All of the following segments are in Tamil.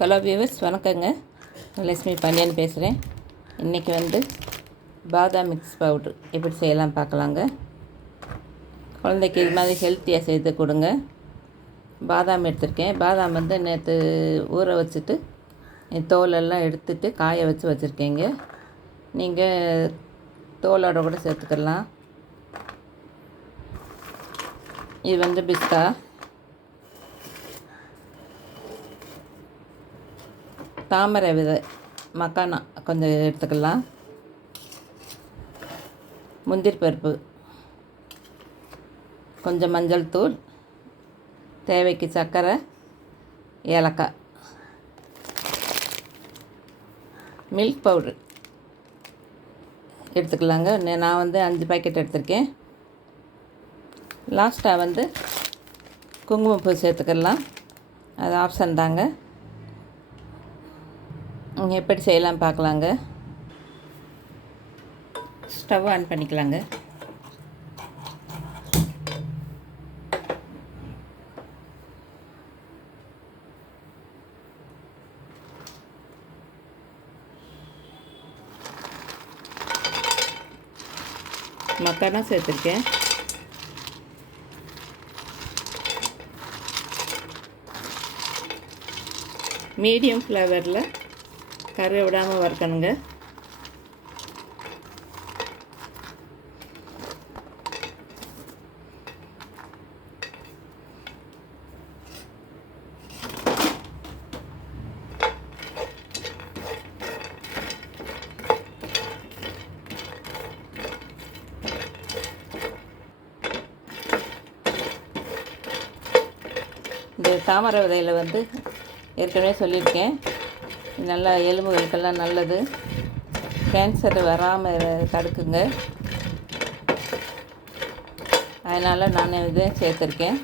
ஹலோ வியூவர்ஸ் வணக்கங்க. லட்சுமி பாண்டியன் பேசுகிறேன் இன்றைக்கி வந்து பாதாம் மிக்ஸ் பவுட்ரு எப்படி செய்யலாம் பார்க்கலாங்க. குழந்தைக்கு இது மாதிரி ஹெல்த்தியாக செய்து கொடுங்க. பாதாம் எடுத்திருக்கேன். பாதாம் வந்து நேற்று ஊற வச்சுட்டு தோலெல்லாம் எடுத்துட்டு காய வச்சு வச்சுருக்கேங்க. நீங்கள் தோலோட கூட சேர்த்துக்கலாம். இது வந்து பிஸ்தா. தாமரை விதை மக்கானா கொஞ்சம் எடுத்துக்கலாம். முந்திரி பருப்பு கொஞ்சம் மஞ்சள் தூள் தேவைக்கு சர்க்கரை ஏலக்காய். மில்க் பவுடர் எடுத்துக்கலாங்க. நான் வந்து அஞ்சு பாக்கெட் எடுத்திருக்கேன். லாஸ்ட்டாக வந்து குங்குமப்பூ சேர்த்துக்கலாம். அது ஆப்ஷன் தாங்க. எப்படி செய்யலாம் பார்க்கலாங்க? ஸ்டவ் ஆன் பண்ணிக்கலாங்க. மக்கானா சேர்த்துருக்கேன். மீடியம் ஃப்ளேவரில் கரு விடாமல் வறுக்கணுங்க. இந்த தாமரை விதையில் வந்து ஏற்கனவே சொல்லியிருக்கேன். நல்லா எலும்புகளுக்கெல்லாம் நல்லது. கேன்சர் வராமல் தடுக்குங்க. அதனால் நான் இதை சேர்த்துருக்கேன்.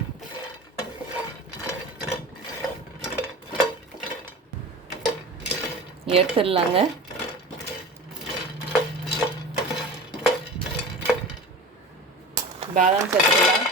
எடுத்துடலாங்க. பாதாம் சேர்த்துக்கலாம்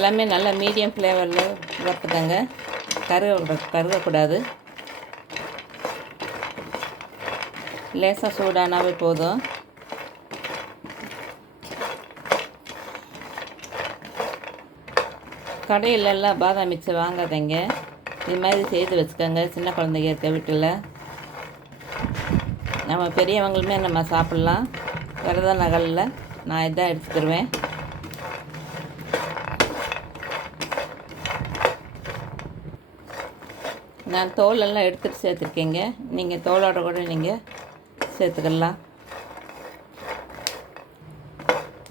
எல்லாமே நல்லா மீடியம் ஃப்ளேவரில் வறுத்துக்கங்க கருக கருகக்கூடாது. லேசாக சூடானாவே போதும். கடையிலெல்லாம் பாதாம் மிக்சர் வாங்காதீங்க. இது மாதிரி செய்து வச்சுக்கோங்க. சின்ன குழந்தைங்க இருக்க வீட்டில். நம்ம பெரியவங்களுமே நம்ம சாப்பிட்லாம். விரத நகலில் நான் இதான் எடுத்துக்கிடுவேன் நான் தோலெல்லாம் எடுத்துகிட்டு சேர்த்துருக்கேங்க. நீங்கள் தோலோட கூட நீங்கள் சேர்த்துக்கலாம்.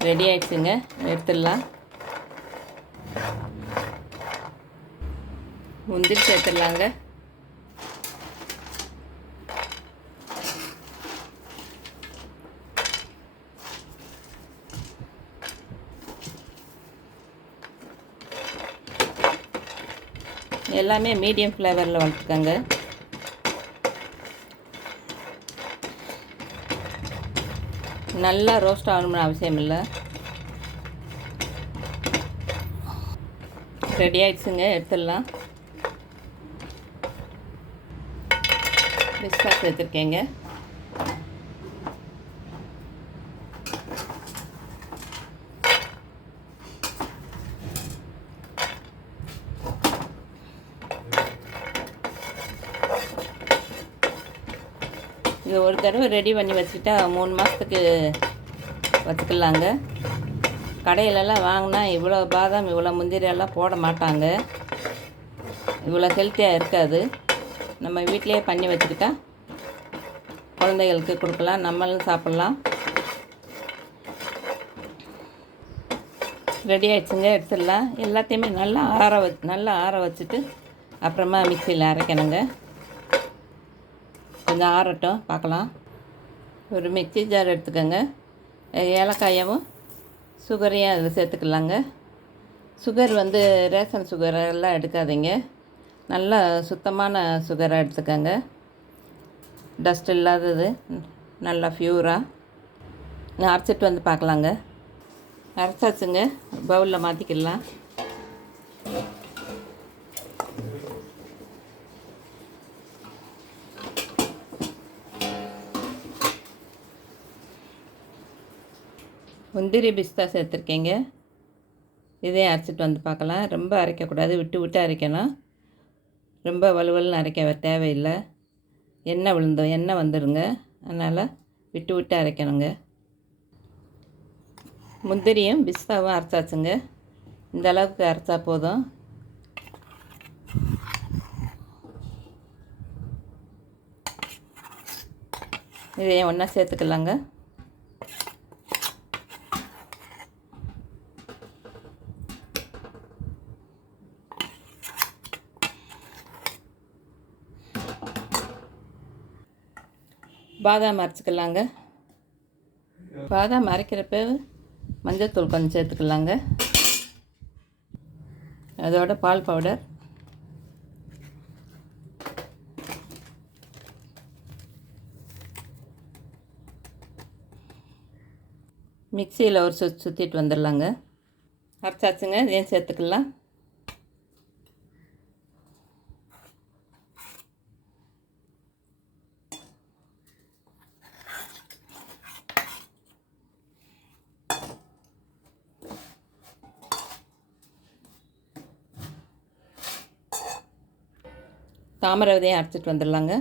ரெடி ஆயிடுச்சுங்க. எடுத்துடலாம். முந்திரி சேர்த்துடலாங்க. எல்லாமே மீடியம் ஃப்ளேவரில் வளர்த்துக்கோங்க. நல்லா ரோஸ்ட் ஆகணும்னு அவசியம் இல்லை. ரெடி ஆயிடுச்சுங்க எடுத்துடலாம். பிஸ்கா சேர்த்துருக்கேங்க இது ஒரு தடவை ரெடி பண்ணி வச்சுக்கிட்டா மூணு மாதத்துக்கு வச்சுக்கலாங்க. கடையிலலாம் வாங்கினா இவ்வளோ பாதாம் இவ்வளோ முந்திரியெல்லாம் போட மாட்டாங்க. இவ்வளோ ஹெல்த்தியாக இருக்காது. நம்ம வீட்டிலையே பண்ணி வச்சுக்கிட்டா குழந்தைகளுக்கு கொடுக்கலாம் நம்மளும் சாப்பிட்லாம். ரெடி ஆயிடுச்சுங்க எடுத்துடலாம். எல்லாத்தையுமே நல்லா ஆற வ நல்லா ஆற வச்சுட்டு அப்புறமா மிக்சியில் அரைக்கணுங்க. கொஞ்சம் ஆறட்டும் பார்க்கலாம். ஒரு மிக்சி ஜார் எடுத்துக்கோங்க. ஏலக்காயவும் சுகரையும் அதில் சேர்த்துக்கலாங்க. சுகர் வந்து ரேஷன் சுகரெல்லாம் எடுக்காதீங்க. நல்லா சுத்தமான சுகராக எடுத்துக்கோங்க. டஸ்ட் இல்லாதது நல்லா ஃப்யூராக நான் அரைச்சிட்டு வந்து பார்க்கலாங்க. அரைச்சாச்சுங்க. பவுலில் மாற்றிக்கிடலாம் முந்திரி பிஸ்தா சேர்த்துருக்கீங்க. இதையும் அரைச்சிட்டு வந்து பார்க்கலாம். ரொம்ப அரைக்கக்கூடாது. விட்டு விட்டு அரைக்கணும். ரொம்ப வலுவலுன்னு அரைக்க தேவையில்லை. எண்ணெய் விழுந்தோம். எண்ணெய் வந்துடுங்க அதனால் விட்டு விட்டு அரைக்கணுங்க. முந்திரியும் பிஸ்தாவும் அரைச்சாச்சுங்க. இந்த அளவுக்கு அரைச்சா போதும். இதையும் ஒன்றா சேர்த்துக்கலாங்க. பாதாம் அரைச்சிக்கலாங்க. பாதாம் அரைக்கிறப்ப மஞ்சள்தூள் கொஞ்சம் சேர்த்துக்கலாங்க. அதோட பால் பவுடர். மிக்சியில் ஒரு சுற்றி சுற்றிட்டு வந்துடலாங்க. அரைச்சாச்சுங்க இதையும் சேர்த்துக்கலாம். தாமரை விதையும் அரைச்சிட்டு வந்துடலாங்க.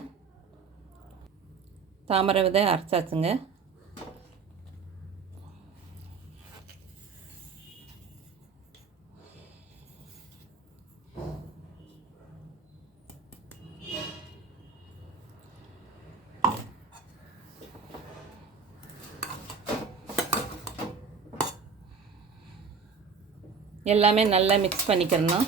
தாமரை விதை அரைச்சாச்சுங்க. எல்லாமே நல்லா மிக்ஸ் பண்ணிக்கிறணும்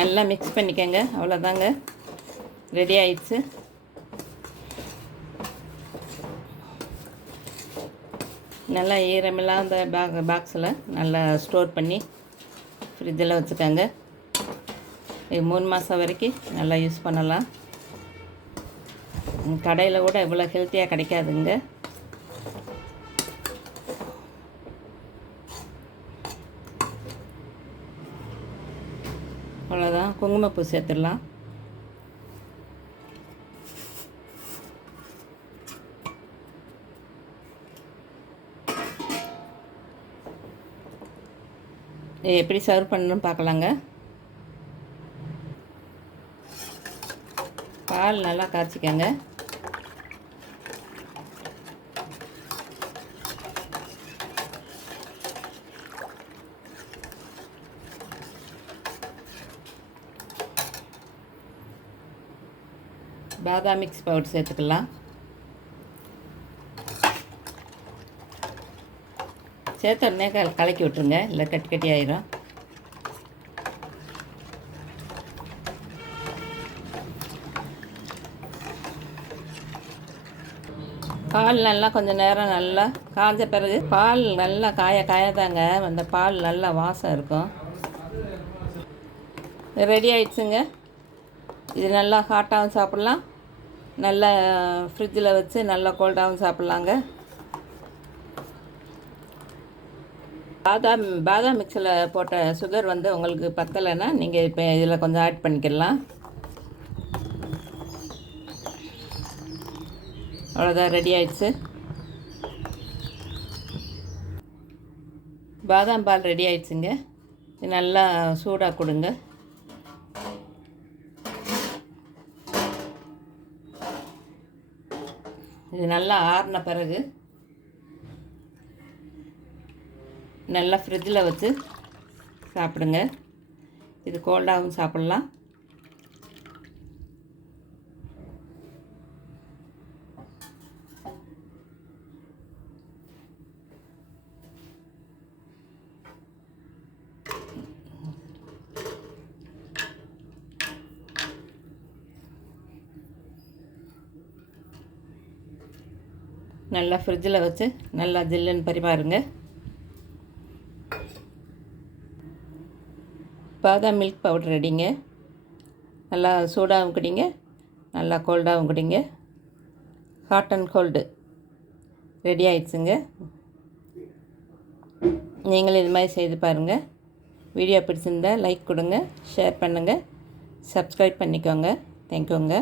நல்லா மிக்ஸ் பண்ணிக்கோங்க. அவ்வளோதாங்க ரெடி ஆயிடுச்சு. நல்லா ஈரமில்லாத பேக் பாக்ஸில் நல்லா ஸ்டோர் பண்ணி ஃப்ரிட்ஜில் வச்சுக்கோங்க. இது மூணு மாதம் வரைக்கும் நல்லா யூஸ் பண்ணலாம். கடையில் கூட இவ்வளோ ஹெல்த்தியாக கிடைக்காதுங்க. அவ்வளோதான் குங்குமப்பூ சேர்த்துடலாம். எப்படி சர்வ் பண்ணணும்னு பார்க்கலாங்க. பால் நல்லா காய்ச்சிக்கங்க. பாதாம் மிக்ஸ் பவுடர் சேர்த்துக்கலாம். சேர்த்த உடனே கல கலக்கி விட்ருங்க இல்லை கட்டி கட்டி ஆயிரும். பால் நல்லா கொஞ்சம் நேரம் நல்லா காய்ஞ்ச பிறகு பால் நல்லா காய காயதாங்க. அந்த பால் நல்லா வாசம் இருக்கும். ரெடி ஆயிடுச்சுங்க. இது நல்லா ஹாட்டாகவும் சாப்பிட்லாம். நல்லா ஃப்ரிட்ஜில் வச்சு நல்லா கோல்டாகவும் சாப்பிட்லாங்க. பாதாம் பாதாம் மிக்ஸில் போட்ட சுகர் வந்து உங்களுக்கு பத்தலைன்னா நீங்கள் இப்போ இதில் கொஞ்சம் ஆட் பண்ணிக்கலாம். அவ்வளோதான் ரெடி ஆயிடுச்சு. பாதாம் பால் ரெடி ஆயிடுச்சுங்க. இது நல்லா சூடாக கொடுங்க. இது நல்லா ஆறின பிறகு நல்லா ஃப்ரிட்ஜில் வச்சு சாப்பிடுங்க. இது கோல்டாகவும் சாப்பிட்லாம். நல்லா ஃப்ரிட்ஜில் வச்சு நல்லா ஜில்லுன்னு பரிமாறுங்க. பாதாம் மில்க் பவுடர் ரெடிங்க நல்லா சூடாகவும் குடிங்க. நல்லா கோல்டாகவும் குடிங்க. ஹாட் அண்ட் கோல்டு ரெடி ஆயிடுச்சுங்க. நீங்களும் இது மாதிரி செய்து பாருங்கள் வீடியோ பிடிச்சிருந்தா லைக் கொடுங்க ஷேர் பண்ணுங்கள் சப்ஸ்கிரைப் பண்ணிக்கோங்க. தேங்க்யூங்க